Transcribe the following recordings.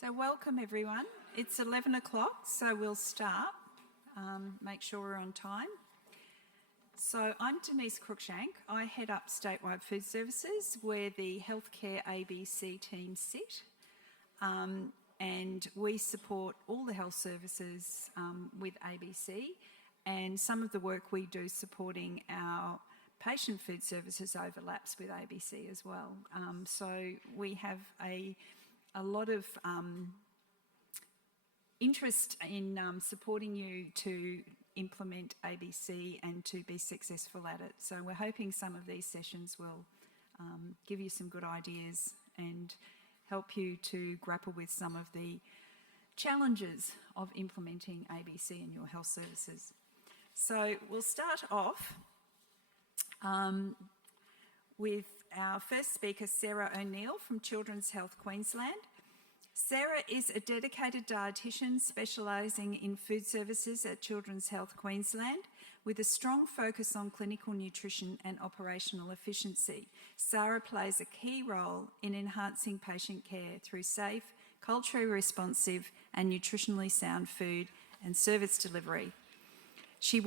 So welcome everyone. It's 11 o'clock, so we'll start. Make sure we're on time. So I'm Denise Cruickshank. I head up statewide food services where the healthcare ABC team sit. And we support all the health services with ABC, and some of the work we do supporting our patient food services overlaps with ABC as well. So we have a lot of interest in supporting you to implement ABC and to be successful at it. So we're hoping some of these sessions will give you some good ideas and help you to grapple with some of the challenges of implementing ABC in your health services. So we'll start off with our first speaker, Sara O'Neill from Children's Health Queensland. Sara is a dedicated dietitian specialising in food services at Children's Health Queensland with a strong focus on clinical nutrition and operational efficiency. Sara plays a key role in enhancing patient care through safe, culturally responsive and nutritionally sound food and service delivery. She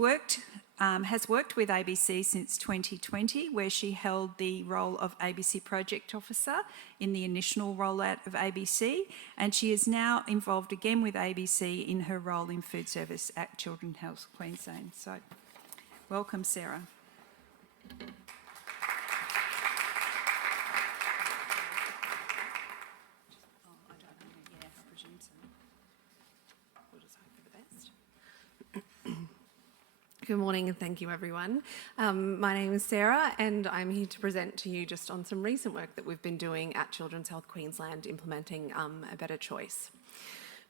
has worked with ABC since 2020, where she held the role of ABC Project Officer in the initial rollout of ABC, and she is now involved again with ABC in her role in food service at Children's Health Queensland. So, welcome, Sara. Good morning and thank you everyone. My name is Sara and I'm here to present to you just on some recent work that we've been doing at Children's Health Queensland implementing a better choice.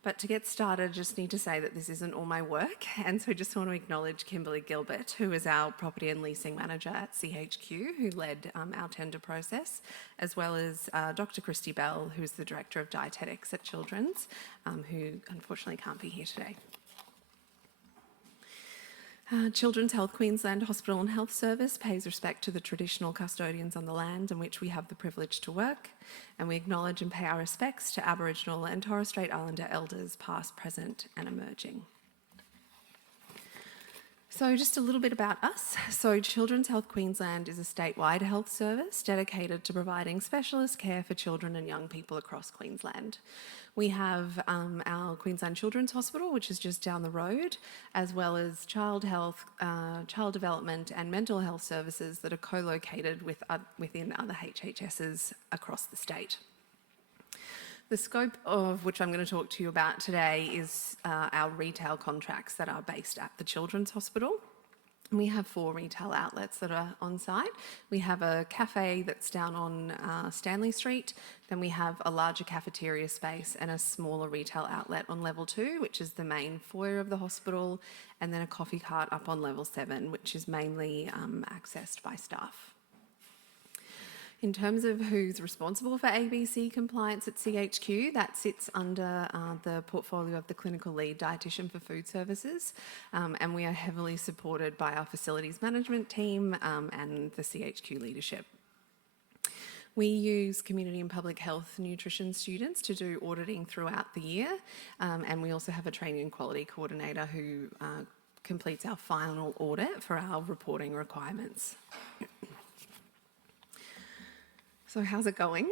But to get started, I just need to say that this isn't all my work, and so I just want to acknowledge Kimberly Gilbert, who is our Property and Leasing Manager at CHQ, who led our tender process, as well as Dr. Christy Bell, who's the Director of Dietetics at Children's, who unfortunately can't be here today. Children's Health Queensland Hospital and Health Service pays respect to the traditional custodians on the land in which we have the privilege to work, and we acknowledge and pay our respects to Aboriginal and Torres Strait Islander elders past, present and emerging. So just a little bit about us. So Children's Health Queensland is a statewide health service dedicated to providing specialist care for children and young people across Queensland. We have our Queensland Children's Hospital, which is just down the road, as well as child health, child development and mental health services that are co-located within other HHSs across the state. The scope of which I'm going to talk to you about today is our retail contracts that are based at the Children's Hospital. We have 4 retail outlets that are on site. We have a cafe that's down on Stanley Street. Then we have a larger cafeteria space and a smaller retail outlet on level 2, which is the main foyer of the hospital, and then a coffee cart up on level 7, which is mainly accessed by staff. In terms of who's responsible for ABC compliance at CHQ, that sits under the portfolio of the clinical lead dietitian for food services, and we are heavily supported by our facilities management team and the CHQ leadership. We use community and public health nutrition students to do auditing throughout the year, and we also have a training and quality coordinator who completes our final audit for our reporting requirements. So how's it going?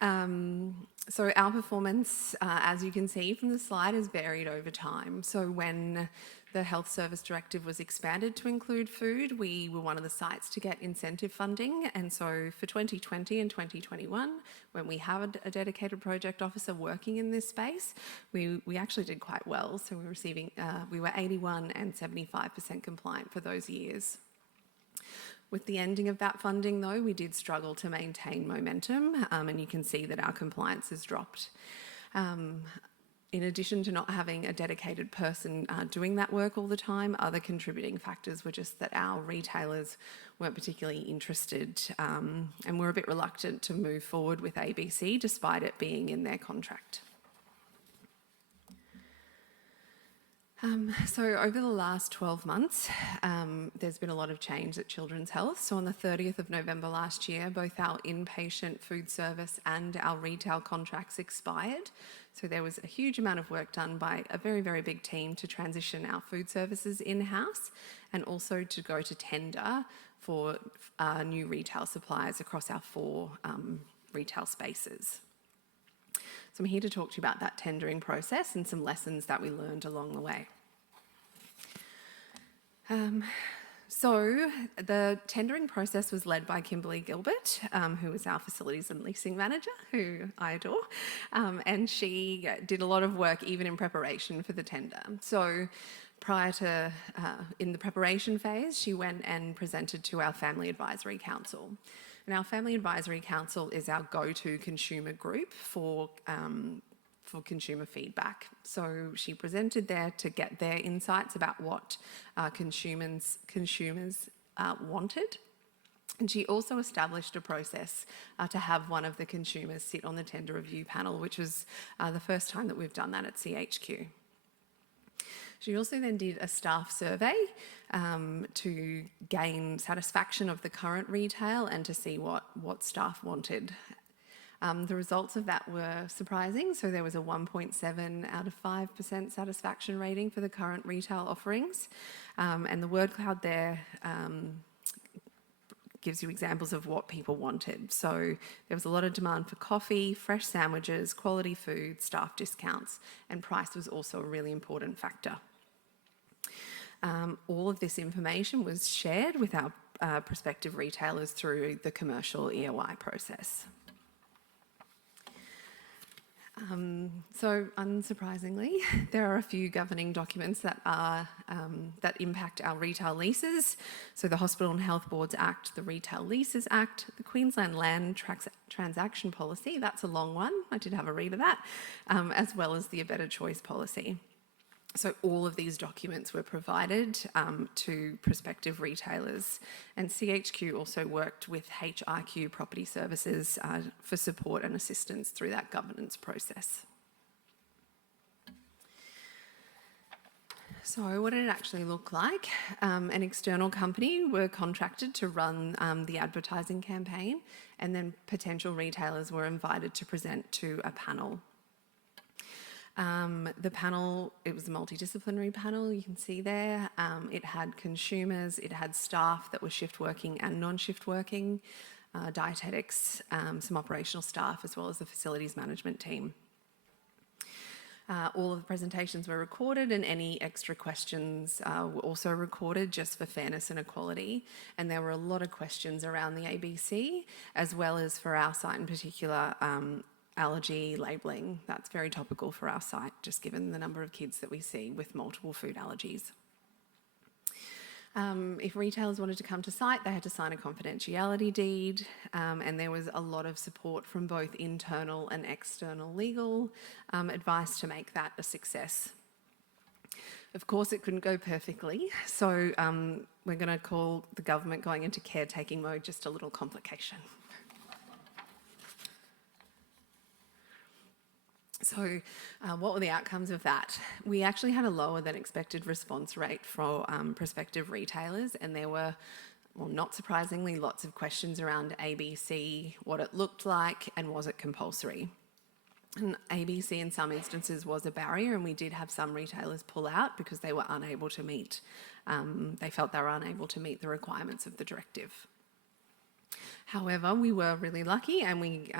So our performance, as you can see from the slide, has varied over time. So when the Health Service Directive was expanded to include food, we were one of the sites to get incentive funding. And so for 2020 and 2021, when we had a dedicated project officer working in this space, we actually did quite well. So we were 81% and 75% compliant for those years. With the ending of that funding, though, we did struggle to maintain momentum, and you can see that our compliance has dropped. In addition to not having a dedicated person doing that work all the time, other contributing factors were just that our retailers weren't particularly interested and were a bit reluctant to move forward with ABC despite it being in their contract. So over the last 12 months, there's been a lot of change at Children's Health. So on the 30th of November last year, both our inpatient food service and our retail contracts expired. So there was a huge amount of work done by a very, very big team to transition our food services in-house and also to go to tender for new retail suppliers across our 4 retail spaces. So I'm here to talk to you about that tendering process and some lessons that we learned along the way. So the tendering process was led by Kimberly Gilbert, who was our facilities and leasing manager, who I adore, and she did a lot of work even in preparation for the tender. So prior to, in the preparation phase, she went and presented to our Family Advisory Council. And our Family Advisory Council is our go-to consumer group for consumer feedback. So she presented there to get their insights about what consumers wanted. And she also established a process to have one of the consumers sit on the tender review panel, which was the first time that we've done that at CHQ. She also then did a staff survey to gain satisfaction of the current retail and to see what staff wanted. The results of that were surprising. So there was a 1.7 out of 5% satisfaction rating for the current retail offerings. And the word cloud there gives you examples of what people wanted. So there was a lot of demand for coffee, fresh sandwiches, quality food, staff discounts, and price was also a really important factor. All of this information was shared with our prospective retailers through the commercial EOI process. So unsurprisingly, there are a few governing documents that impact our retail leases. So the Hospital and Health Boards Act, the Retail Leases Act, the Queensland Land Transaction Policy, that's a long one, I did have a read of that, as well as the A Better Choice Policy. So all of these documents were provided to prospective retailers, and CHQ also worked with HRQ Property Services for support and assistance through that governance process. So what did it actually look like? An external company were contracted to run the advertising campaign, and then potential retailers were invited to present to a panel. The panel, it was a multidisciplinary panel, you can see there. It had consumers, it had staff that were shift working and non-shift working, dietetics, some operational staff, as well as the facilities management team. All of the presentations were recorded and any extra questions were also recorded just for fairness and equality. And there were a lot of questions around the ABC, as well as for our site in particular, allergy labelling. That's very topical for our site, just given the number of kids that we see with multiple food allergies. If retailers wanted to come to site, they had to sign a confidentiality deed, and there was a lot of support from both internal and external legal advice to make that a success. Of course, it couldn't go perfectly, so we're going to call the government going into caretaking mode just a little complication. So what were the outcomes of that? We actually had a lower than expected response rate for prospective retailers, and there were, well, not surprisingly, lots of questions around ABC, what it looked like, and was it compulsory? And ABC in some instances was a barrier, and we did have some retailers pull out because they were unable to meet, they felt they were unable to meet the requirements of the directive. However, we were really lucky, and we,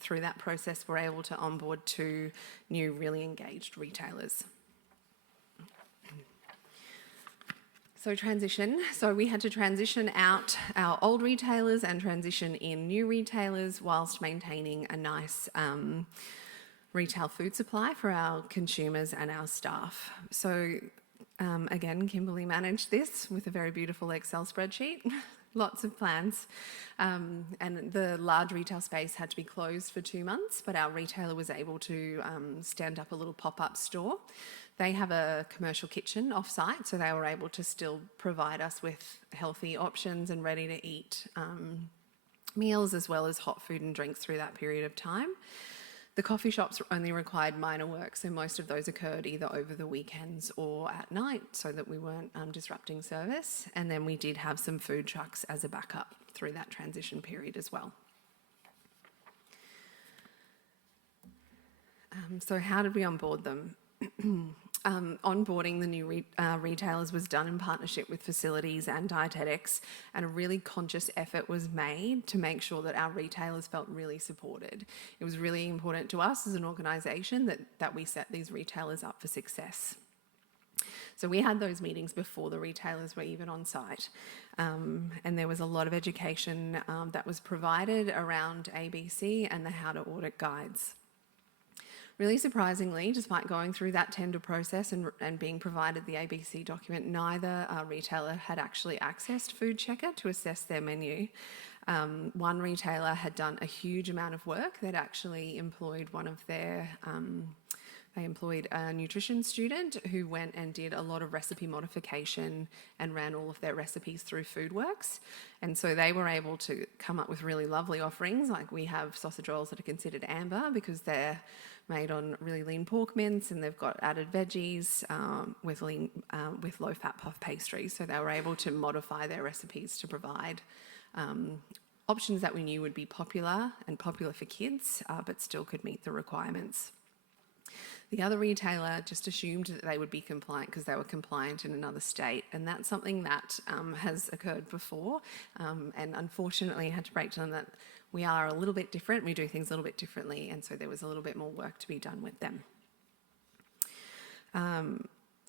through that process, were able to onboard 2 new really engaged retailers. So transition. So we had to transition out our old retailers and transition in new retailers whilst maintaining a nice retail food supply for our consumers and our staff. So again, Kimberly managed this with a very beautiful Excel spreadsheet. Lots of plans, and the large retail space had to be closed for 2 months, but our retailer was able to stand up a little pop-up store. They have a commercial kitchen off-site, so they were able to still provide us with healthy options and ready-to-eat meals, as well as hot food and drinks through that period of time. The coffee shops only required minor work, so most of those occurred either over the weekends or at night so that we weren't disrupting service. And then we did have some food trucks as a backup through that transition period as well. So how did we onboard them? Onboarding the new retailers was done in partnership with facilities and dietetics, and a really conscious effort was made to make sure that our retailers felt really supported. It was really important to us as an organisation that we set these retailers up for success. So we had those meetings before the retailers were even on site, and there was a lot of education that was provided around ABC and the how to audit guides. Really surprisingly, despite going through that tender process and being provided the ABC document, neither retailer had actually accessed Food Checker to assess their menu. One retailer had done a huge amount of work. They'd actually employed they employed a nutrition student who went and did a lot of recipe modification and ran all of their recipes through FoodWorks. And so they were able to come up with really lovely offerings, like we have sausage rolls that are considered amber because they're made on really lean pork mince, and they've got added veggies with low-fat puff pastries. So they were able to modify their recipes to provide options that we knew would be popular for kids, but still could meet the requirements. The other retailer just assumed that they would be compliant because they were compliant in another state, and that's something that has occurred before, and unfortunately had to break to them that we are a little bit different, we do things a little bit differently, and so there was a little bit more work to be done with them.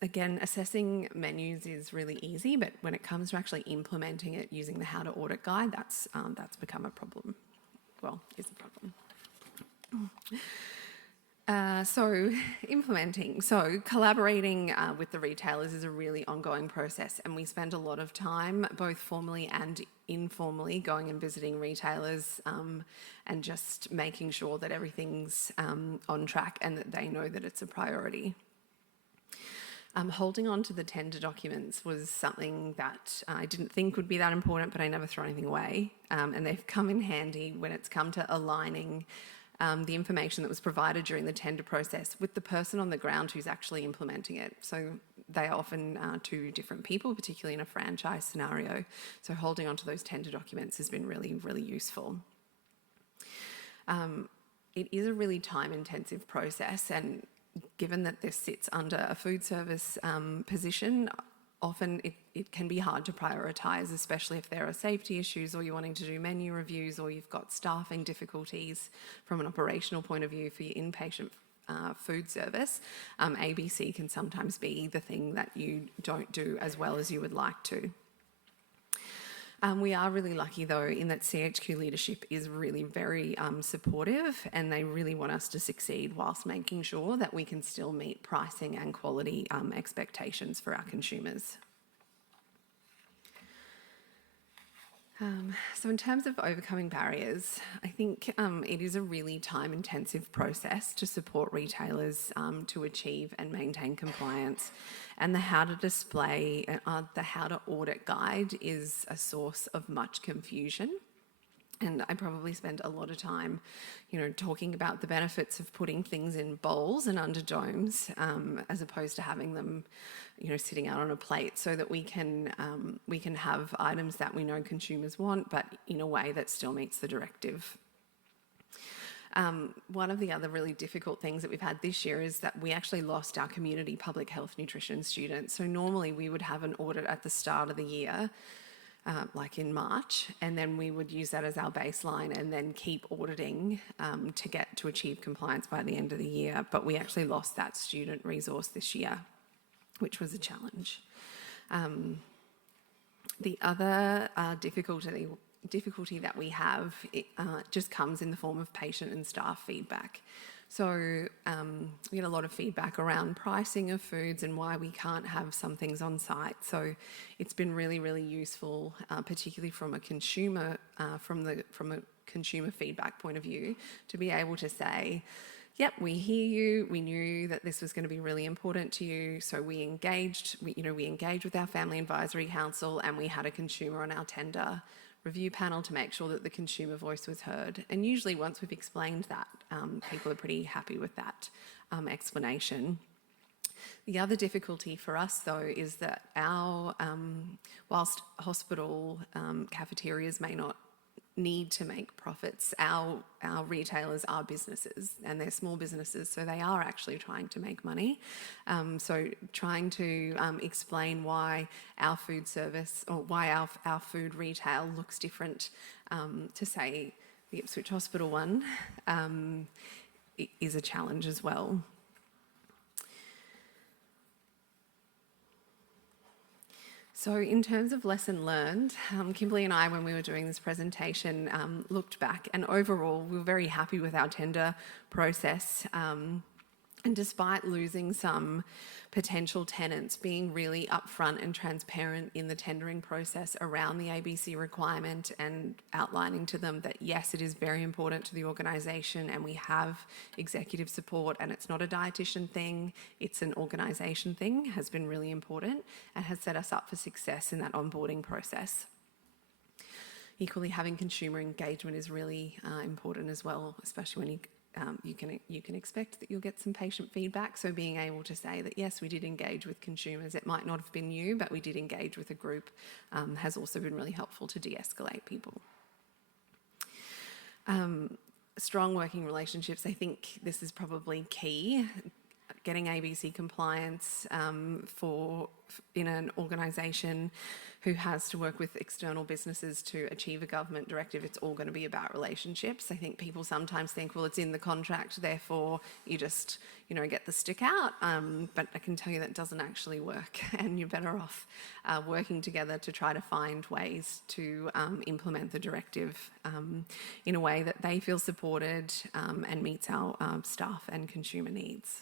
Again, assessing menus is really easy, but when it comes to actually implementing it using the How to Audit Guide, that's become a problem. Well, is a problem. Collaborating with the retailers is a really ongoing process, and we spend a lot of time, both formally and informally, going and visiting retailers and just making sure that everything's on track and that they know that it's a priority. Holding on to the tender documents was something that I didn't think would be that important, but I never throw anything away, and they've come in handy when it's come to aligning the information that was provided during the tender process with the person on the ground who's actually implementing it. So they are often two different people, particularly in a franchise scenario. So holding on to those tender documents has been really, really useful. It is a really time-intensive process, and given that this sits under a food service position, often it can be hard to prioritise, especially if there are safety issues or you're wanting to do menu reviews or you've got staffing difficulties from an operational point of view for your inpatient food service. ABC can sometimes be the thing that you don't do as well as you would like to. We are really lucky though in that CHQ leadership is really very supportive, and they really want us to succeed whilst making sure that we can still meet pricing and quality expectations for our consumers. So in terms of overcoming barriers, I think it is a really time-intensive process to support retailers to achieve and maintain compliance. And the How to Display, the How to Audit Guide is a source of much confusion. And I probably spend a lot of time, talking about the benefits of putting things in bowls and under domes, as opposed to having them, sitting out on a plate, so that we can have items that we know consumers want, but in a way that still meets the directive. One of the other really difficult things that we've had this year is that we actually lost our community public health nutrition students. So normally we would have an audit at the start of the year, like in March, and then we would use that as our baseline and then keep auditing to achieve compliance by the end of the year. But we actually lost that student resource this year, which was a challenge. The other difficulty that we have just comes in the form of patient and staff feedback. So we get a lot of feedback around pricing of foods and why we can't have some things on site. So it's been really, really useful, particularly from a consumer feedback point of view, to be able to say, yep, we hear you. We knew that this was going to be really important to you, so we engaged. We engaged with our Family Advisory Council, and we had a consumer on our tender review panel to make sure that the consumer voice was heard. And usually once we've explained that, people are pretty happy with that explanation. The other difficulty for us, though, is that our, whilst hospital cafeterias may not need to make profits, our retailers are businesses, and they're small businesses, so they are actually trying to make money. So trying to explain why our food service, or why our food retail looks different to, say, the Ipswich Hospital one, is a challenge as well. So in terms of lesson learned, Kimberly and I, when we were doing this presentation, looked back, and overall we were very happy with our tender process. And despite losing some potential tenants, being really upfront and transparent in the tendering process around the ABC requirement and outlining to them that yes, it is very important to the organisation and we have executive support and it's not a dietitian thing, it's an organisation thing, has been really important and has set us up for success in that onboarding process. Equally, having consumer engagement is really important as well, especially when you can expect that you'll get some patient feedback. So being able to say that yes, we did engage with consumers. It might not have been you, but we did engage with a group, has also been really helpful to de-escalate people. Strong working relationships. I think this is probably key. Getting ABC compliance in an organisation who has to work with external businesses to achieve a government directive, it's all going to be about relationships. I think people sometimes think, well, it's in the contract, therefore you just, get the stick out. But I can tell you that doesn't actually work, and you're better off working together to try to find ways to implement the directive in a way that they feel supported and meets our staff and consumer needs.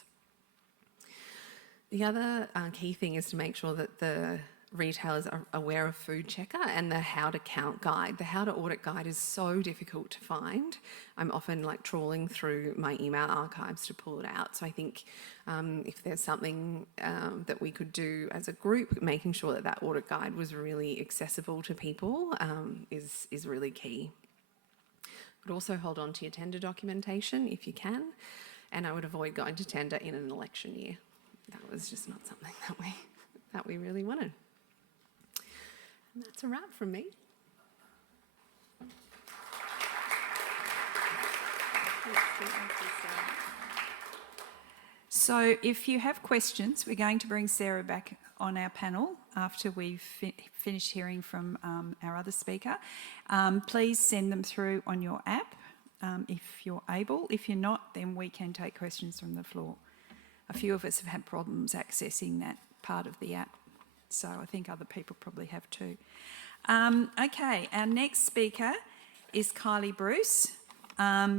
The other key thing is to make sure that the retailers are aware of Food Checker and the How to Count guide. The How to Audit guide is so difficult to find. I'm often trawling through my email archives to pull it out. So I think if there's something that we could do as a group, making sure that that audit guide was really accessible to people is really key. But also hold on to your tender documentation if you can, and I would avoid going to tender in an election year. That was just not something that we really wanted. And that's a wrap from me. So if you have questions, we're going to bring Sara back on our panel after we've finished hearing from our other speaker. Please send them through on your app if you're able. If you're not, then we can take questions from the floor. A few of us have had problems accessing that part of the app, so I think other people probably have too. Okay, our next speaker is Kylie Bruce.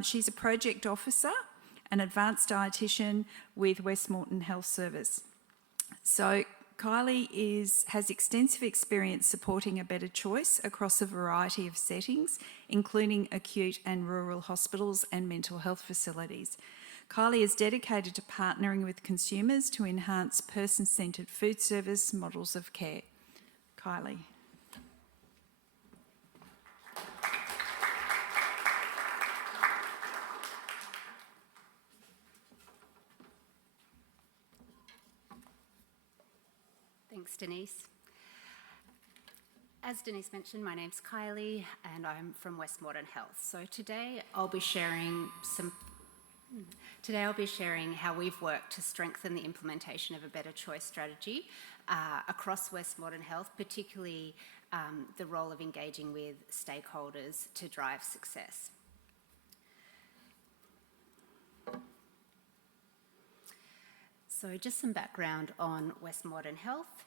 She's a project officer, an advanced dietitian with Moreton Health Service. So Kylie has extensive experience supporting a better choice across a variety of settings, including acute and rural hospitals and mental health facilities. Kylie is dedicated to partnering with consumers to enhance person-centred food service models of care. Kylie. Thanks, Denise. As Denise mentioned, my name's Kylie and I'm from Moreton Health. So today I'll be sharing how we've worked to strengthen the implementation of a better choice strategy across Moreton Health, particularly the role of engaging with stakeholders to drive success. So just some background on Moreton Health.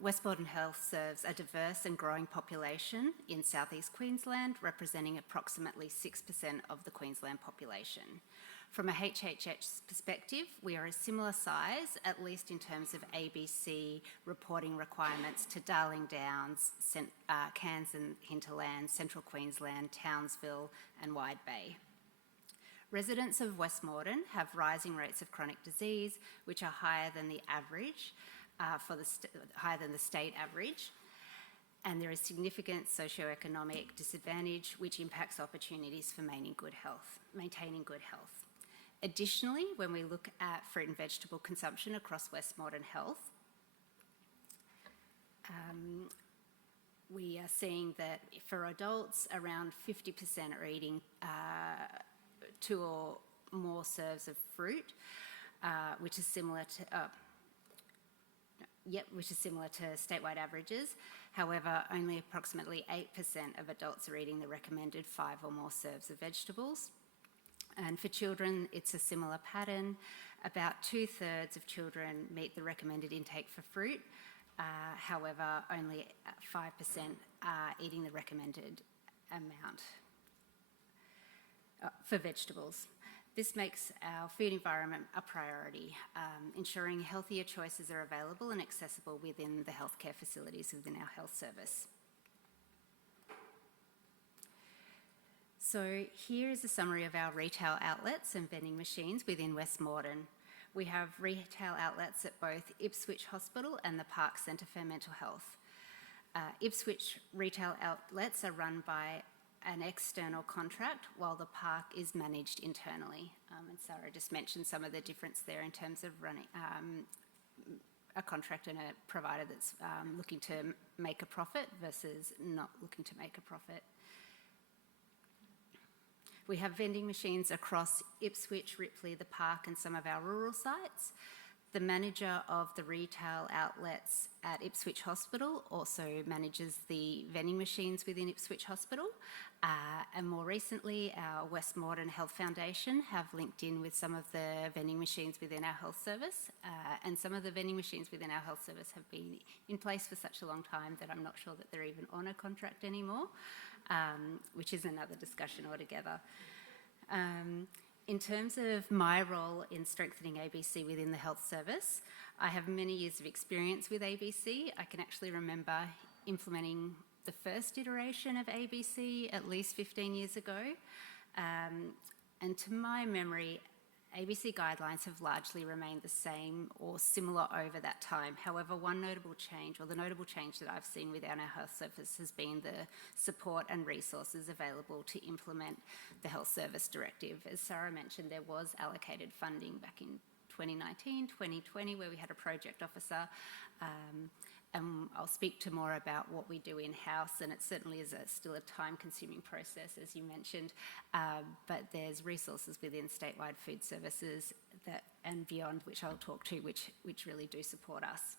Moreton Health serves a diverse and growing population in southeast Queensland, representing approximately 6% of the Queensland population. From a HHH perspective, we are a similar size, at least in terms of ABC reporting requirements to Darling Downs, Cairns and Hinterland, Central Queensland, Townsville and Wide Bay. Residents of Moreton have rising rates of chronic disease, which are higher than the average, higher than the state average. and there is significant socioeconomic disadvantage which impacts opportunities for maintaining good health. Additionally, when we look at fruit and vegetable consumption across West Moreton Health, we are seeing that for adults, around 50% are eating 2 or more serves of fruit, which is similar to statewide averages. However, only approximately 8% of adults are eating the recommended 5 or more serves of vegetables. And for children, it's a similar pattern. About 2/3 of children meet the recommended intake for fruit. However, only 5% are eating the recommended amount for vegetables. This makes our food environment a priority, ensuring healthier choices are available and accessible within the healthcare facilities within our health service. So here is a summary of our retail outlets and vending machines within West Moreton. We have retail outlets at both Ipswich Hospital and the Park Centre for Mental Health. Ipswich retail outlets are run by an external contract, while the park is managed internally. And Sara just mentioned some of the difference there in terms of running a contract and a provider that's looking to make a profit versus not looking to make a profit. We have vending machines across Ipswich, Ripley, the park and some of our rural sites. The manager of the retail outlets at Ipswich Hospital also manages the vending machines within Ipswich Hospital. And more recently, our West Moreton Health Foundation have linked in with some of the vending machines within our health service. And some of the vending machines within our health service have been in place for such a long time that I'm not sure that they're even on a contract anymore, which is another discussion altogether. In terms of my role in strengthening ABC within the health service, I have many years of experience with ABC. I can actually remember implementing the first iteration of ABC at least 15 years ago. And to my memory, ABC guidelines have largely remained the same or similar over that time. However, one notable change, or the notable change that I've seen within our health service, has been the support and resources available to implement the health service directive. As Sara mentioned, there was allocated funding back in 2019, 2020, where we had a project officer. And I'll speak to more about what we do in-house, and it certainly is still a time-consuming process, as you mentioned, but there's resources within statewide food services and beyond, which I'll talk to, which really do support us.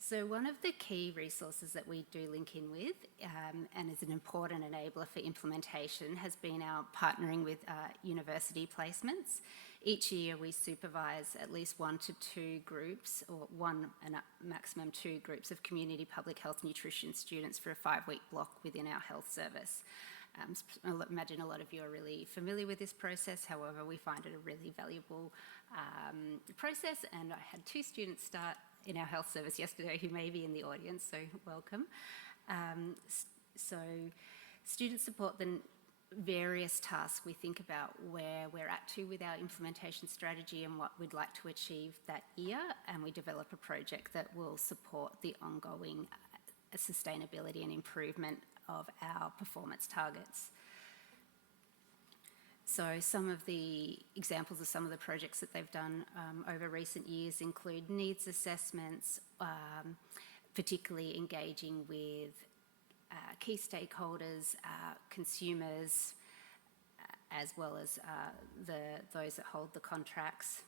So one of the key resources that we do link in with, and is an important enabler for implementation, has been our partnering with university placements. Each year we supervise at least 1 to 2 groups, or 1 and maximum 2 groups of community public health nutrition students for a 5-week block within our health service. I imagine a lot of you are really familiar with this process. However, we find it a really valuable process, and I had 2 students start in our health service yesterday who may be in the audience, so welcome. So students support the various tasks. We think about where we're at with our implementation strategy and what we'd like to achieve that year, and we develop a project that will support the ongoing sustainability and improvement of our performance targets. So some of the examples of some of the projects that they've done over recent years include needs assessments, particularly engaging with key stakeholders, consumers, as well as those that hold the contracts.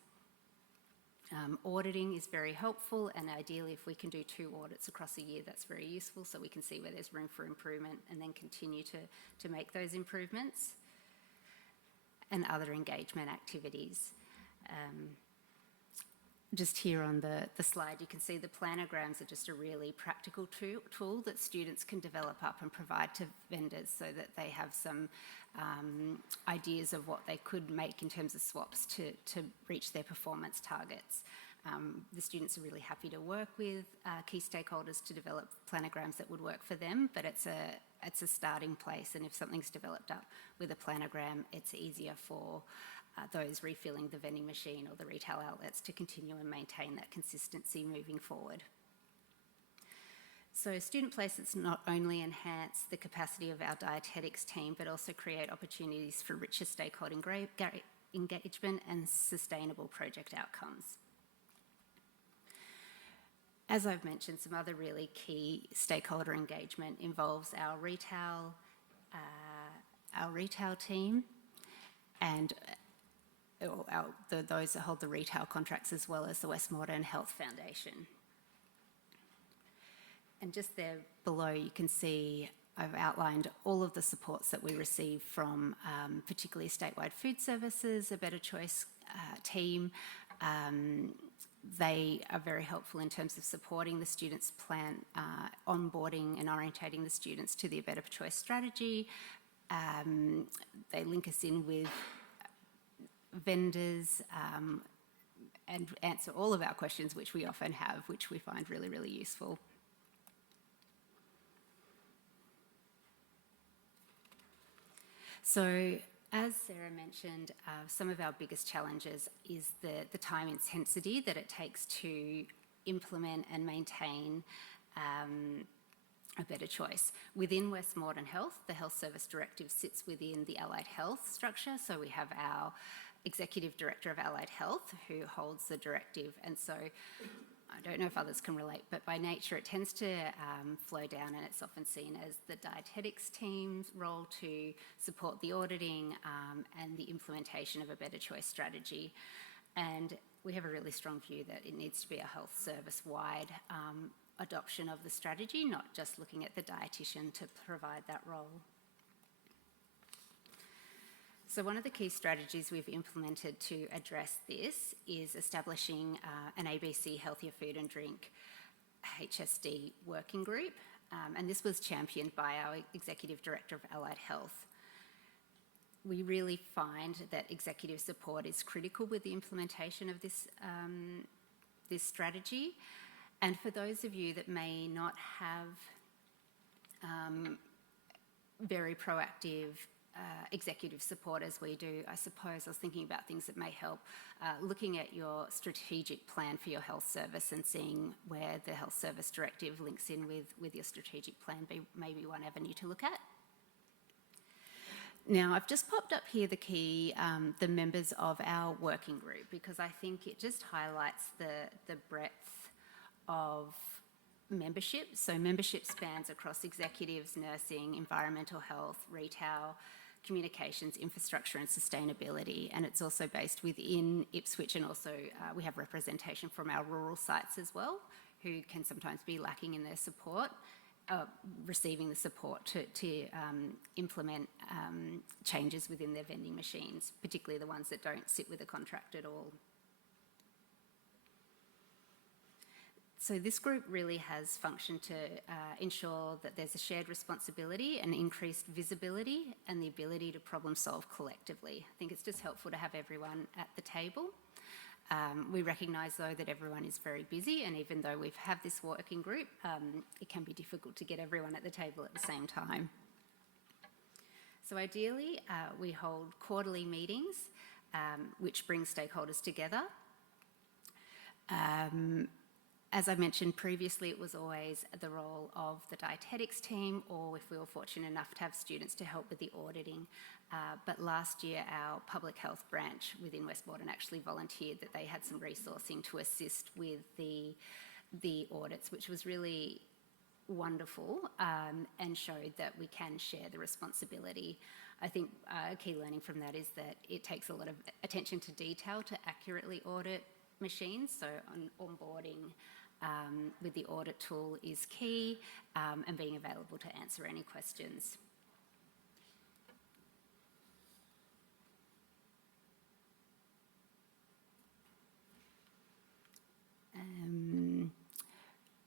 Auditing is very helpful, and ideally if we can do 2 audits across a year, that's very useful, so we can see where there's room for improvement and then continue to make those improvements. And other engagement activities. Just here on the slide, you can see the planograms are just a really practical tool that students can develop up and provide to vendors so that they have some ideas of what they could make in terms of swaps to reach their performance targets. The students are really happy to work with key stakeholders to develop planograms that would work for them, but it's a starting place, and if something's developed up with a planogram, it's easier for those refilling the vending machine or the retail outlets to continue and maintain that consistency moving forward. So student placements not only enhance the capacity of our dietetics team, but also create opportunities for richer stakeholder engagement and sustainable project outcomes. As I've mentioned, some other really key stakeholder engagement involves our retail team and those that hold the retail contracts, as well as the Moreton Health Foundation. And just there below, you can see I've outlined all of the supports that we receive from particularly statewide food services, a Better Choice team. They are very helpful in terms of supporting the students' plan, onboarding and orientating the students to the Better Choice strategy. They link us in with vendors and answer all of our questions, which we often have, which we find really, really useful. So, as Sara mentioned, some of our biggest challenges is the time intensity that it takes to implement and maintain a Better Choice. Within Moreton Health, the Health Service Directive sits within the Allied Health structure, so we have our Executive Director of Allied Health who holds the directive, and so I don't know if others can relate, but by nature it tends to flow down, and it's often seen as the dietetics team's role to support the auditing and the implementation of a Better Choice strategy. And we have a really strong view that it needs to be a health service-wide adoption of the strategy, not just looking at the dietitian to provide that role. So one of the key strategies we've implemented to address this is establishing an ABC Healthier Food and Drink HSD working group, and this was championed by our Executive Director of Allied Health. We really find that executive support is critical with the implementation of this strategy, and for those of you that may not have very proactive executive support as we do, I suppose I was thinking about things that may help, looking at your strategic plan for your health service and seeing where the Health Service Directive links in with your strategic plan may be one avenue to look at. Now, I've just popped up here the members of our working group, because I think it just highlights the breadth of membership. So membership spans across executives, nursing, environmental health, retail, communications, infrastructure and sustainability, and it's also based within Ipswich, and also we have representation from our rural sites as well, who can sometimes be lacking in their support, receiving the support to implement changes within their vending machines, particularly the ones that don't sit with a contract at all. So this group really has functioned to ensure that there's a shared responsibility and increased visibility and the ability to problem solve collectively. I think it's just helpful to have everyone at the table. We recognise though that everyone is very busy, and even though we have this working group, it can be difficult to get everyone at the table at the same time. So ideally, we hold quarterly meetings which bring stakeholders together. As I mentioned previously, it was always the role of the dietetics team, or if we were fortunate enough to have students to help with the auditing. But last year, our public health branch within Moreton actually volunteered that they had some resourcing to assist with the audits, which was really wonderful, and showed that we can share the responsibility. I think a key learning from that is that it takes a lot of attention to detail to accurately audit machines, so onboarding with the audit tool is key, and being available to answer any questions.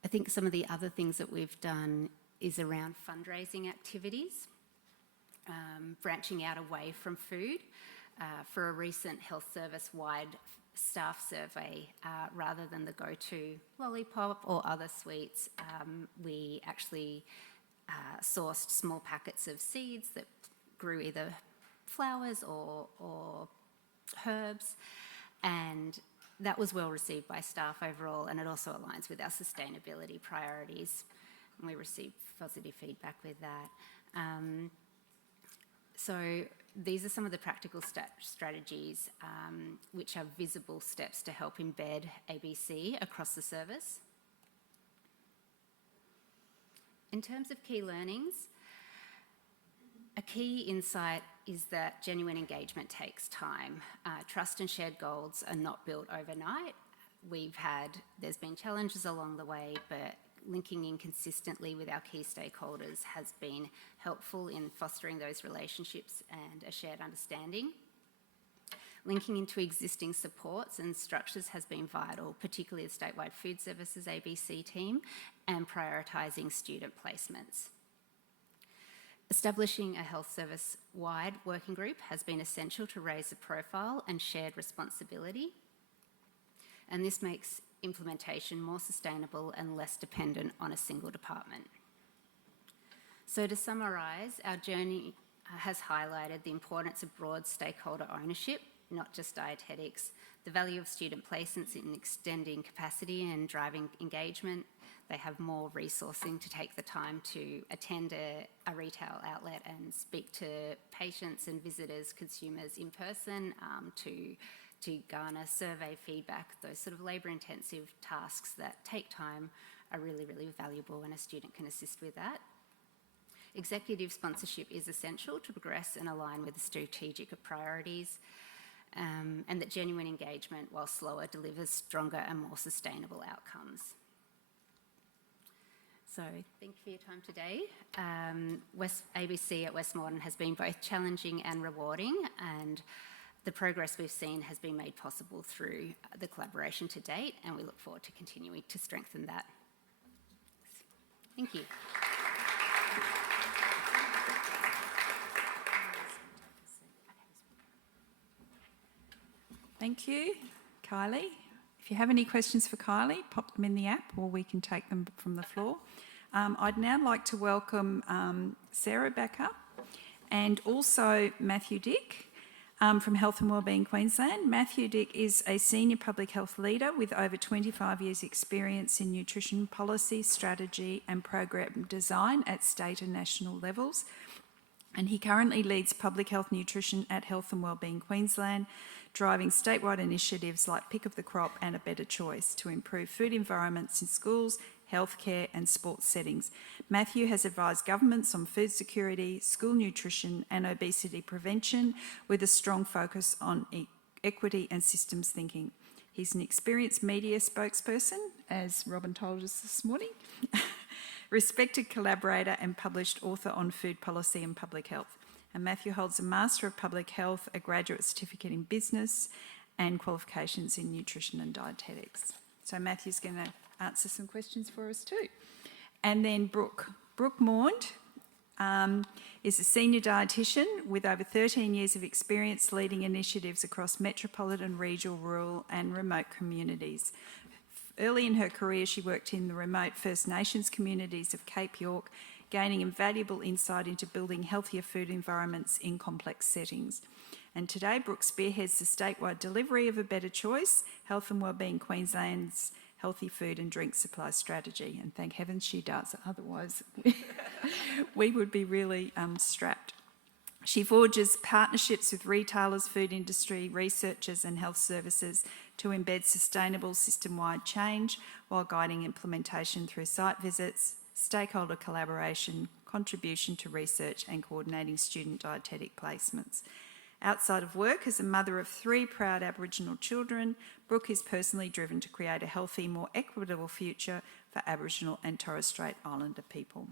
I think some of the other things that we've done is around fundraising activities, branching out away from food. For a recent health service-wide staff survey, rather than the go-to lollipop or other sweets, we actually sourced small packets of seeds that grew either flowers or herbs, and that was well received by staff overall, and it also aligns with our sustainability priorities. We received positive feedback with that. So these are some of the practical strategies which are visible steps to help embed ABC across the service. In terms of key learnings, a key insight is that genuine engagement takes time. Trust and shared goals are not built overnight. There's been challenges along the way, but linking in consistently with our key stakeholders has been helpful in fostering those relationships and a shared understanding. Linking into existing supports and structures has been vital, particularly the Statewide Food Services ABC team, and prioritising student placements. Establishing a health service-wide working group has been essential to raise the profile and shared responsibility, and this makes implementation more sustainable and less dependent on a single department. So to summarise, our journey has highlighted the importance of broad stakeholder ownership, not just dietetics, the value of student placements in extending capacity and driving engagement. They have more resourcing to take the time to attend a retail outlet and speak to patients and visitors, consumers in person, to garner survey feedback. Those sort of labour-intensive tasks that take time are really, really valuable, and a student can assist with that. Executive sponsorship is essential to progress and align with the strategic priorities, and that genuine engagement, while slower, delivers stronger and more sustainable outcomes. So thank you for your time today. ABC at West Moreton has been both challenging and rewarding, and the progress we've seen has been made possible through the collaboration to date, and we look forward to continuing to strengthen that. Thank you. Thank you, Kylie. If you have any questions for Kylie, pop them in the app, or we can take them from the floor. I'd now like to welcome Sara back up, and also Mathew Dick from Health and Wellbeing Queensland. Mathew Dick is a senior public health leader with over 25 years' experience in nutrition policy, strategy and program design at state and national levels. And he currently leads public health nutrition at Health and Wellbeing Queensland, driving statewide initiatives like Pick of the Crop and A Better Choice to improve food environments in schools, healthcare and sports settings. Mathew has advised governments on food security, school nutrition and obesity prevention, with a strong focus on equity and systems thinking. He's an experienced media spokesperson, as Robin told us this morning, respected collaborator and published author on food policy and public health. And Mathew holds a Master of Public Health, a graduate certificate in business and qualifications in nutrition and dietetics. So Mathew's going to answer some questions for us too. And then Brooke Maund is a senior dietitian with over 13 years of experience leading initiatives across metropolitan, regional, rural and remote communities. Early in her career, she worked in the remote First Nations communities of Cape York, gaining invaluable insight into building healthier food environments in complex settings. And today, Brooke spearheads the statewide delivery of A Better Choice, Health and Wellbeing Queensland's healthy food and drink supply strategy. And thank heavens she does, otherwise we would be really strapped. She forges partnerships with retailers, food industry, researchers and health services to embed sustainable system-wide change while guiding implementation through site visits, stakeholder collaboration, contribution to research and coordinating student dietetic placements. Outside of work, as a mother of 3 proud Aboriginal children, Brooke is personally driven to create a healthy, more equitable future for Aboriginal and Torres Strait Islander people.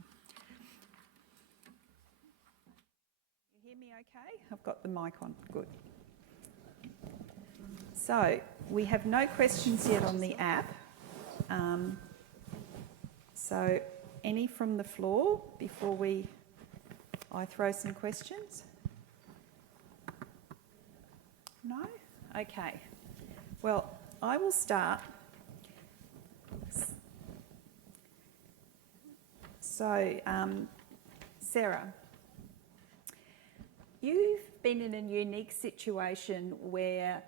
You hear me okay? I've got the mic on. Good. So, we have no questions yet on the app. So, any from the floor before I throw some questions? No? Okay. Well, I will start. So, Sara, you've been in a unique situation where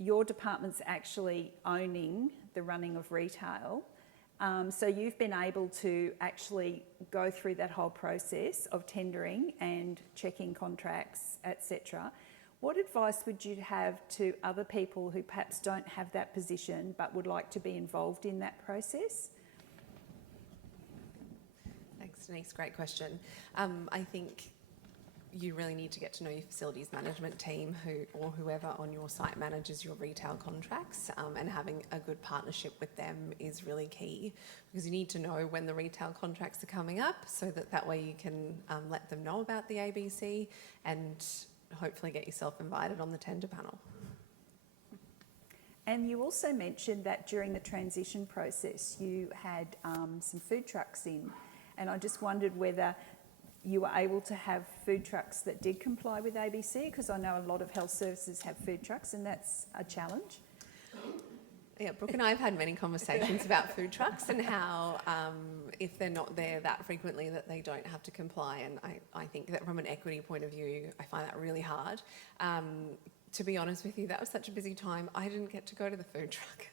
your department's actually owning the running of retail, So you've been able to actually go through that whole process of tendering and checking contracts, etc. What advice would you have to other people who perhaps don't have that position but would like to be involved in that process? Thanks, Denise. Great question. I think you really need to get to know your facilities management team or whoever on your site manages your retail contracts, and having a good partnership with them is really key, because you need to know when the retail contracts are coming up so that way you can let them know about the ABC and hopefully get yourself invited on the tender panel. And you also mentioned that during the transition process you had some food trucks in, and I just wondered whether you were able to have food trucks that did comply with ABC, because I know a lot of health services have food trucks and that's a challenge. Yeah, Brooke and I have had many conversations about food trucks and how if they're not there that frequently that they don't have to comply, and I think that from an equity point of view I find that really hard. To be honest with you, that was such a busy time, I didn't get to go to the food truck.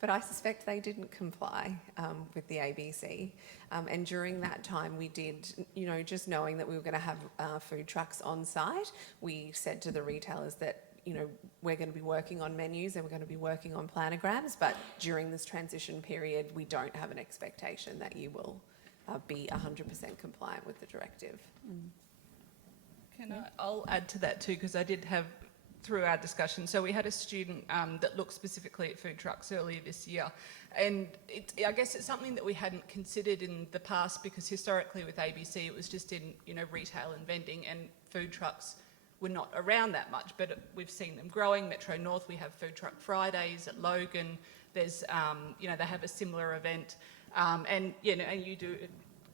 But I suspect they didn't comply with the ABC. And during that time we did, just knowing that we were going to have food trucks on site, we said to the retailers that, we're going to be working on menus and we're going to be working on planograms, but during this transition period we don't have an expectation that you will be 100% compliant with the directive. I'll add to that too, because I did have, through our discussion, so we had a student that looked specifically at food trucks earlier this year, and I guess it's something that we hadn't considered in the past, because historically with ABC it was just in retail and vending, and food trucks were not around that much, but we've seen them growing. Metro North, we have Food Truck Fridays. At Logan there's they have a similar event, and you do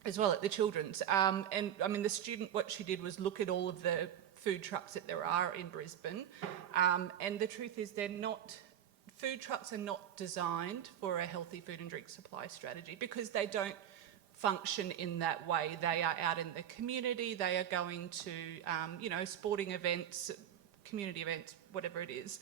as well at the Children's, and I mean the student, what she did was look at all of the food trucks that there are in Brisbane, and the truth is food trucks are not designed for a healthy food and drink supply strategy, because they don't function in that way. They are out in the community, they are going to sporting events, community events, whatever it is.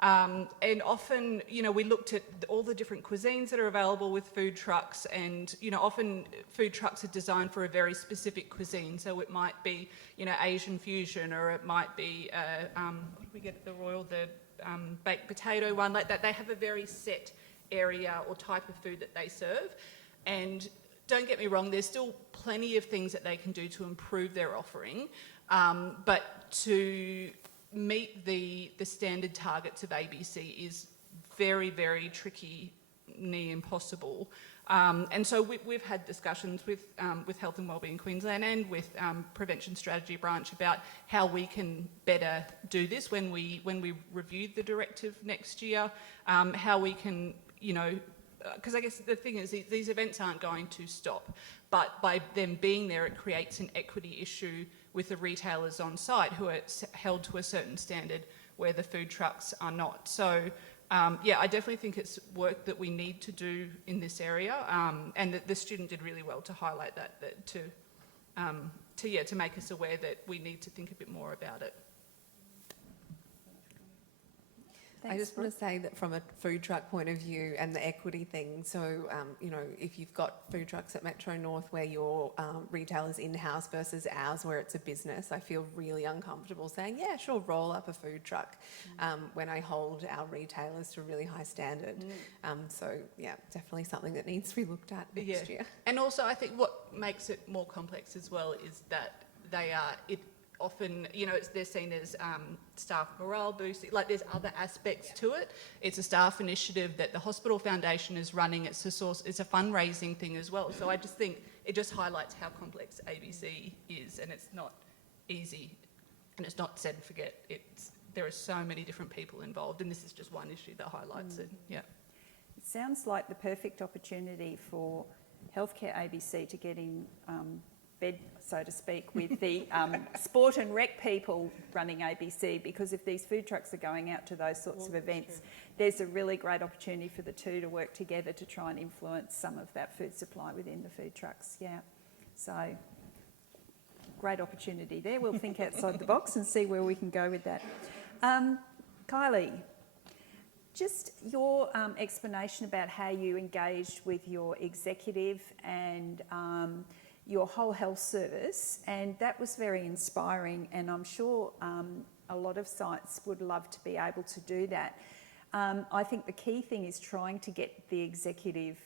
And often, we looked at all the different cuisines that are available with food trucks, and, often food trucks are designed for a very specific cuisine. So it might be, Asian fusion, or it might be, what did we get at the Royal, the baked potato one, like that. They have a very set area or type of food that they serve. And don't get me wrong, there's still plenty of things that they can do to improve their offering, but to meet the standard targets of ABC is very, very tricky, near impossible. And so we've had discussions with Health and Wellbeing Queensland and with Prevention Strategy Branch about how we can better do this when we review the directive next year, how we can, because I guess the thing is these events aren't going to stop, but by them being there it creates an equity issue with the retailers on site who are held to a certain standard where the food trucks are not. So I definitely think it's work that we need to do in this area, and the student did really well to highlight that to make us aware that we need to think a bit more about it. Thanks, I just want to say that from a food truck point of view and the equity thing, so, if you've got food trucks at Metro North where your retail is in-house versus ours where it's a business, I feel really uncomfortable saying, yeah, sure, roll up a food truck when I hold our retailers to a really high standard. Definitely something that needs to be looked at next year. And also I think what makes it more complex as well is that often, they're seen as staff morale boosting, like there's other aspects to it. It's a staff initiative that the Hospital Foundation is running. It's a fundraising thing as well. So I just think it just highlights how complex ABC is, and it's not easy, and it's not set and forget. There are so many different people involved, and this is just one issue that highlights it. Yeah. It sounds like the perfect opportunity for Healthcare ABC to get in bed, so to speak, with the sport and rec people running ABC, because if these food trucks are going out to those sorts of events, there's a really great opportunity for the two to work together to try and influence some of that food supply within the food trucks. Yeah, so great opportunity there. We'll think outside the box and see where we can go with that. Kylie, Just your explanation about how you engaged with your executive and your whole health service, and that was very inspiring, and I'm sure a lot of sites would love to be able to do that. I think the key thing is trying to get the executive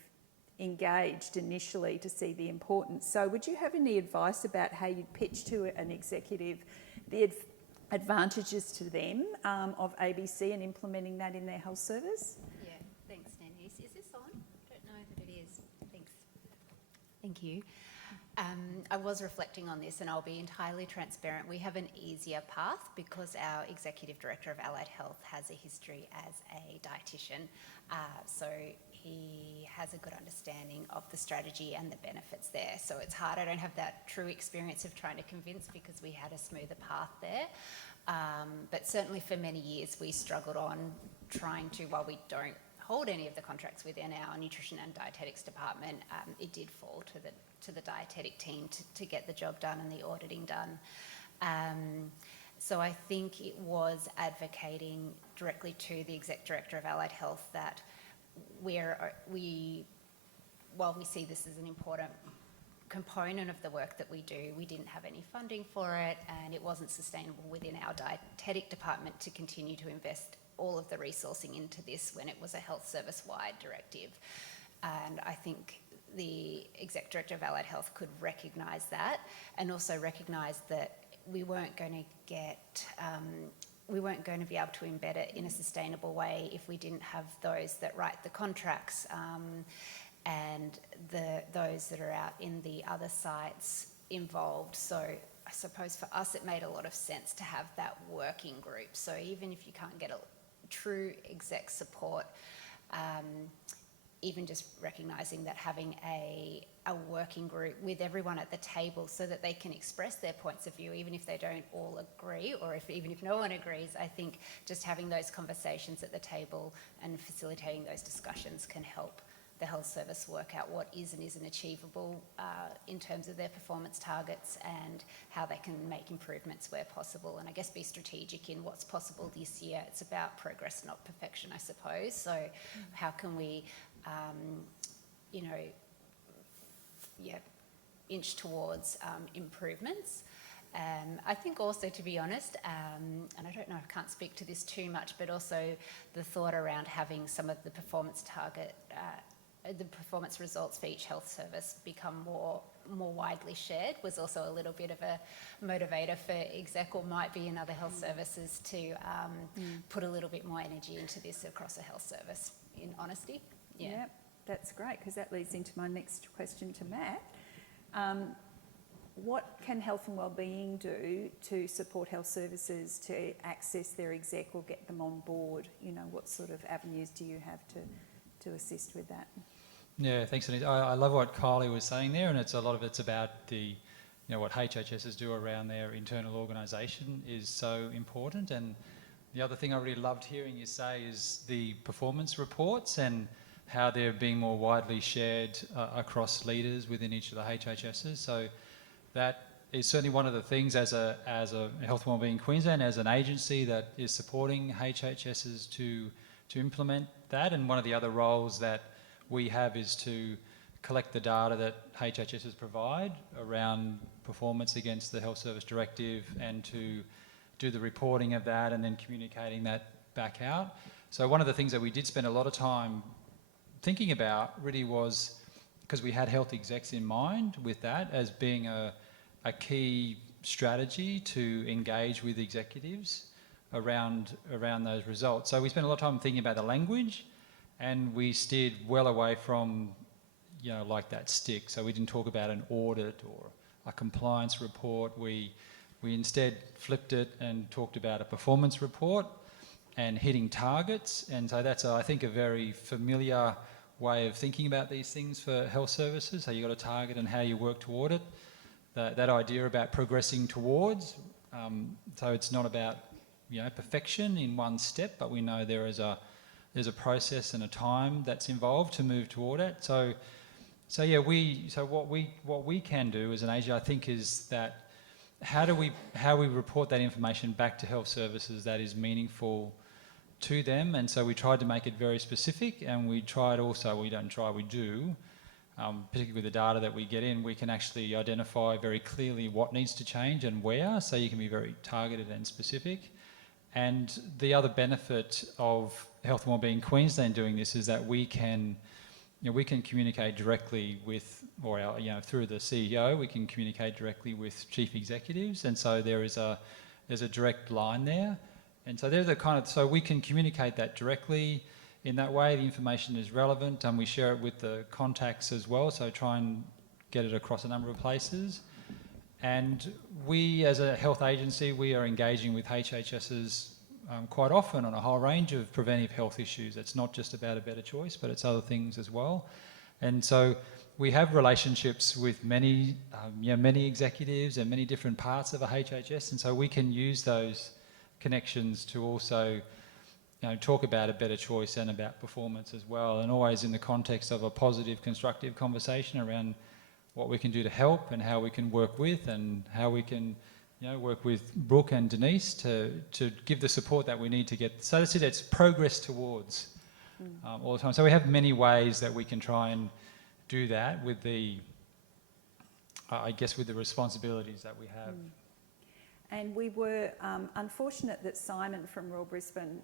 engaged initially to see the importance. So would you have any advice about how you'd pitch to an executive the advantages to them of ABC and implementing that in their health service? Yeah, thanks, Denise. Is this on? I don't know that it is. Thanks. Thank you. I was reflecting on this, and I'll be entirely transparent. We have an easier path because our Executive Director of Allied Health has a history as a dietitian. So he has a good understanding of the strategy and the benefits there. So it's hard. I don't have that true experience of trying to convince because we had a smoother path there. But certainly for many years we struggled on trying to, while we don't hold any of the contracts within our nutrition and dietetics department, it did fall to the dietetic team to get the job done and the auditing done. So I think it was advocating directly to the Exec Director of Allied Health that while we see this as an important component of the work that we do, we didn't have any funding for it, and it wasn't sustainable within our dietetic department to continue to invest all of the resourcing into this when it was a health service-wide directive. And I think the Exec Director of Allied Health could recognise that, and also recognise that we weren't going to be able to embed it in a sustainable way if we didn't have those that write the contracts and those that are out in the other sites involved. So I suppose for us it made a lot of sense to have that working group. So even if you can't get a true exec support, even just recognising that having a working group with everyone at the table so that they can express their points of view, even if they don't all agree, or even if no one agrees, I think just having those conversations at the table and facilitating those discussions can help the health service work out what is and isn't achievable in terms of their performance targets and how they can make improvements where possible, and I guess be strategic in what's possible this year. It's about progress, not perfection, I suppose. So how can we inch towards improvements. I think also, to be honest, and I don't know, I can't speak to this too much, but also the thought around having some of the performance the performance results for each health service become more widely shared was also a little bit of a motivator for exec, or might be in other health services, to put a little bit more energy into this across a health service, in honesty. Yeah, that's great, because that leads into my next question to Matt. What can health and wellbeing do to support health services to access their exec or get them on board? You know, what sort of avenues do you have to assist with that? Yeah, thanks, Denise. I love what Kylie was saying there, and a lot of it's about what HHSs do around their internal organisation is so important. And the other thing I really loved hearing you say is the performance reports and how they're being more widely shared across leaders within each of the HHSs. So that is certainly one of the things as a Health and Wellbeing Queensland, as an agency that is supporting HHSs to implement that. And one of the other roles that we have is to collect the data that HHSs provide around performance against the Health Service Directive, and to do the reporting of that and then communicating that back out. So one of the things that we did spend a lot of time thinking about really was, because we had health execs in mind with that as being a key strategy to engage with executives around those results. So we spent a lot of time thinking about the language, and we steered well away from, like that stick. So we didn't talk about an audit or a compliance report. We instead flipped it and talked about a performance report and hitting targets. And so that's, I think, a very familiar way of thinking about these things for health services. So you've got a target and how you work toward it. That idea about progressing towards. So it's not about perfection in one step, but we know there's a process and a time that's involved to move toward it. So what we can do as an agency, I think, is that how we report that information back to health services that is meaningful to them, and so we tried to make it very specific, and we tried also, we don't try, we do, particularly with the data that we get in, we can actually identify very clearly what needs to change and where, so you can be very targeted and specific. And the other benefit of Health and Wellbeing Queensland doing this is that we can, we can communicate directly with, or our, through the CEO, we can communicate directly with chief executives, and so there's a direct line there, and so they're the kind of, so we can communicate that directly. In that way, the information is relevant, and we share it with the contacts as well, so try and get it across a number of places. And we, as a health agency, we are engaging with HHSs quite often on a whole range of preventive health issues. It's not just about a better choice, but it's other things as well. And so we have relationships with many, many executives and many different parts of a HHS, and so we can use those connections to also talk about a better choice and about performance as well, and always in the context of a positive, constructive conversation around what we can do to help and how we can work with, and how we can work with Brooke and Denise to give the support that we need to get. So that's it, it's progress towards all the time. So we have many ways that we can try and do that with the, I guess, with the responsibilities that we have. And we were unfortunate that Simon from Royal Brisbane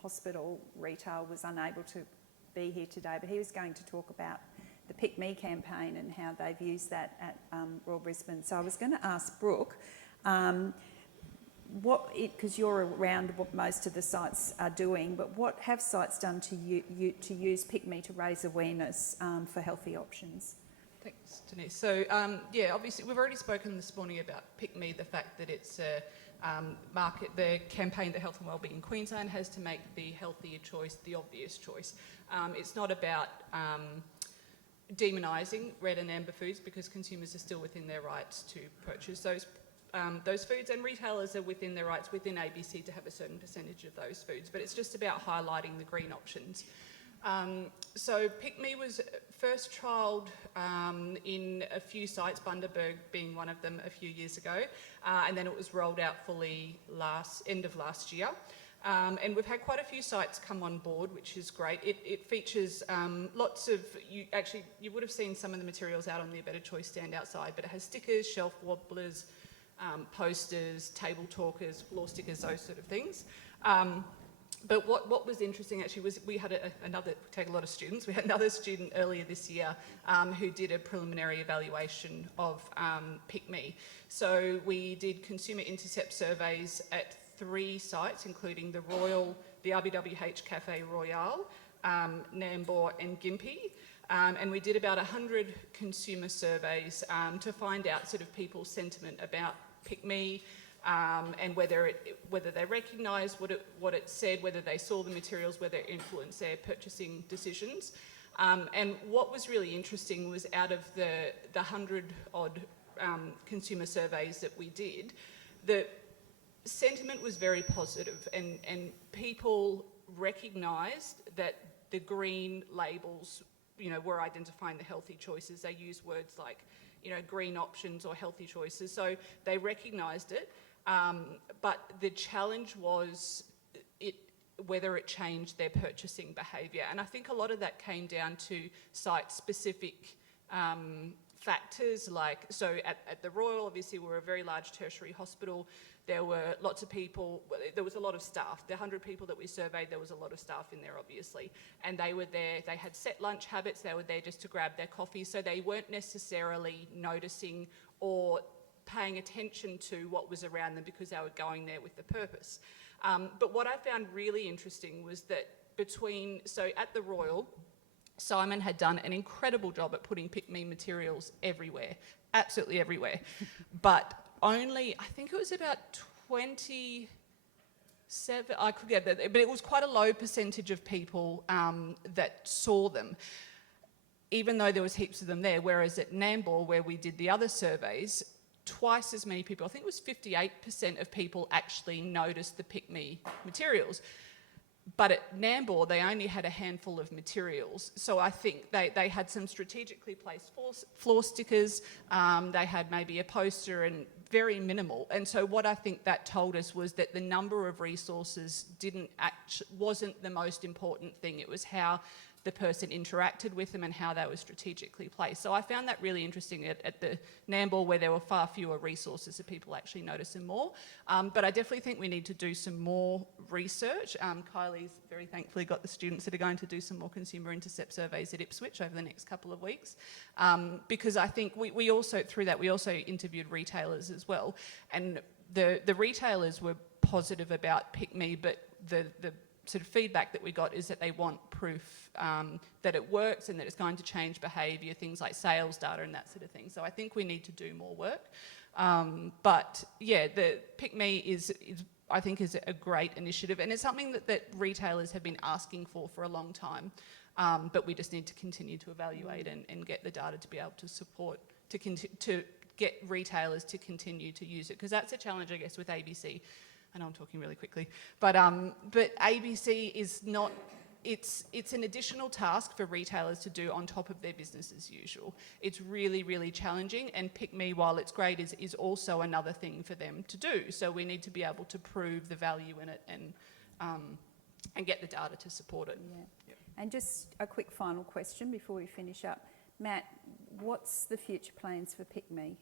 Hospital Retail was unable to be here today, but he was going to talk about the Pick Me campaign and how they've used that at Royal Brisbane. So I was going to ask Brooke, because you're around what most of the sites are doing, but what have sites done to use Pick Me to raise awareness for healthy options? Thanks, Denise. So, obviously we've already spoken this morning about Pick Me, the fact that it's a the campaign that Health and Wellbeing Queensland has to make the healthier choice the obvious choice. It's not about demonising red and amber foods, because consumers are still within their rights to purchase those foods, and retailers are within their rights within ABC to have a certain percentage of those foods, but it's just about highlighting the green options. So Pick Me was first trialled in a few sites, Bundaberg being one of them a few years ago, and then it was rolled out fully end of last year. And we've had quite a few sites come on board, which is great. It features lots of, you would have seen some of the materials out on the Better Choice stand outside, but it has stickers, shelf wobblers, posters, table talkers, floor stickers, those sort of things. But what was interesting actually was we had take a lot of students. We had another student earlier this year who did a preliminary evaluation of Pick Me. So we did consumer intercept surveys at 3 sites, including the RBWH Cafe Royale, Nambour and Gympie. And we did about 100 consumer surveys to find out sort of people's sentiment about Pick Me, and whether they recognised what it said, whether they saw the materials, whether it influenced their purchasing decisions. And what was really interesting was out of the 100-odd consumer surveys that we did, the sentiment was very positive, and people recognised that the green labels, were identifying the healthy choices. They used words like, green options or healthy choices. So they recognised it. But the challenge was whether it changed their purchasing behaviour. And I think a lot of that came down to site-specific factors, so at the Royal, obviously we're a very large tertiary hospital. There were lots of people, there was a lot of staff. The 100 people that we surveyed, there was a lot of staff in there, obviously. And they were there, they had set lunch habits, they were there just to grab their coffee, so they weren't necessarily noticing or paying attention to what was around them because they were going there with the purpose. But what I found really interesting was that at the Royal, Simon had done an incredible job at putting Pick Me materials everywhere, absolutely everywhere. But only, I think it was about 27, I could get that, but it was quite a low percentage of people that saw them, even though there was heaps of them there. Whereas at Nambour, where we did the other surveys, twice as many people, I think it was 58% of people actually noticed the Pick Me materials. But at Nambour, they only had a handful of materials. So I think they had some strategically placed floor stickers. They had maybe a poster and very minimal. And so what I think that told us was that the number of resources wasn't the most important thing. It was how the person interacted with them and how they were strategically placed. So I found that really interesting at the Nambour, where there were far fewer resources, so people actually noticed them more. But I definitely think we need to do some more research. Kylie's very thankfully got the students that are going to do some more consumer intercept surveys at Ipswich over the next couple of weeks. Because I think we also, through that, we also interviewed retailers as well. And the retailers were positive about Pick Me, but the sort of feedback that we got is that they want proof that it works and that it's going to change behaviour, things like sales data and that sort of thing. So I think we need to do more work. But yeah, the Pick Me is I think is a great initiative, and it's something that retailers have been asking for a long time. But we just need to continue to evaluate and get the data to be able to support, to get retailers to continue to use it, because that's a challenge, I guess, with ABC. I know I'm talking really quickly, but ABC is not, it's an additional task for retailers to do on top of their business as usual. It's really, really challenging, and Pick Me, while it's great, is also another thing for them to do. So we need to be able to prove the value in it and get the data to support it. Yeah. And just a quick final question before we finish up. Matt, what's the future plans for Pick Me?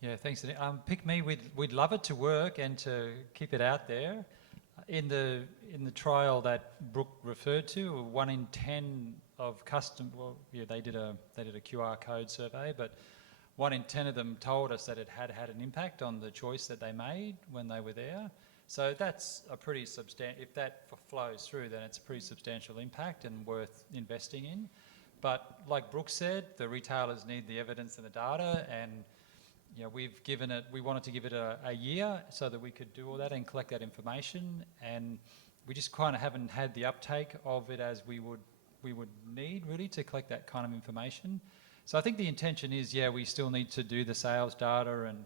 Yeah, thanks, Denise. Pick Me, we'd love it to work and to keep it out there. In the trial that Brooke referred to, 1 in 10 of they did a QR code survey, but 1 in 10 of them told us that it had an impact on the choice that they made when they were there. So that's a pretty substantial. If that flows through, then it's a pretty substantial impact and worth investing in. But like Brooke said, the retailers need the evidence and the data, and we wanted to give it a year so that we could do all that and collect that information, and we just kind of haven't had the uptake of it as we would need really to collect that kind of information. So I think the intention is, we still need to do the sales data and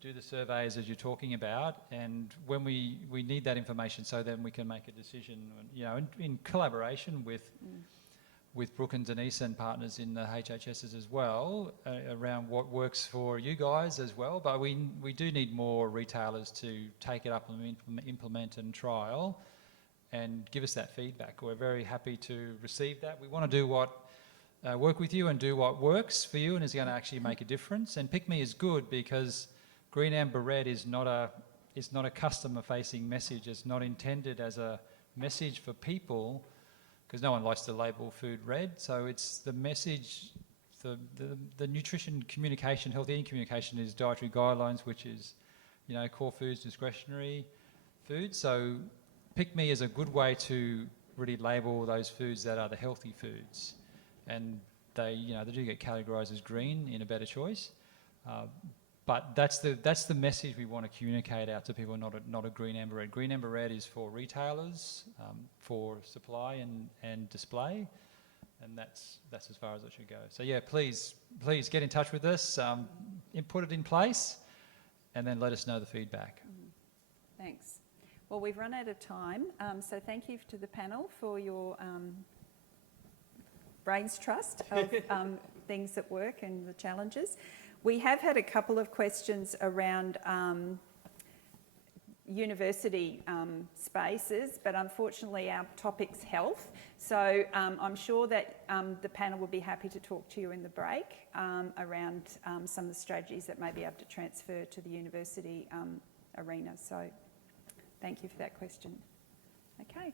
do the surveys as you're talking about, and when we need that information, so then we can make a decision, in collaboration with Brooke and Denise and partners in the HHSs as well, around what works for you guys as well. But we do need more retailers to take it up and implement and trial and give us that feedback. We're very happy to receive that. We want to do work with you and do what works for you and is going to actually make a difference. And Pick Me is good because green, amber, red is not a customer-facing message. It's not intended as a message for people, because no one likes to label food red. So it's the message, the nutrition communication, health eating communication is dietary guidelines, which is, core foods, discretionary foods. So Pick Me is a good way to really label those foods that are the healthy foods. And they do get categorised as green in a better choice. But that's the message we want to communicate out to people, not a green, amber, red. Green, amber, red is for retailers, for supply and display, and that's as far as it should go. So please get in touch with us, put it in place, and then let us know the feedback. Thanks. Well, we've run out of time, so thank you to the panel for your brains trust of things that work and the challenges. We have had a couple of questions around university spaces, but unfortunately our topic's health. So I'm sure that the panel will be happy to talk to you in the break around some of the strategies that may be able to transfer to the university arena. So thank you for that question. Okay.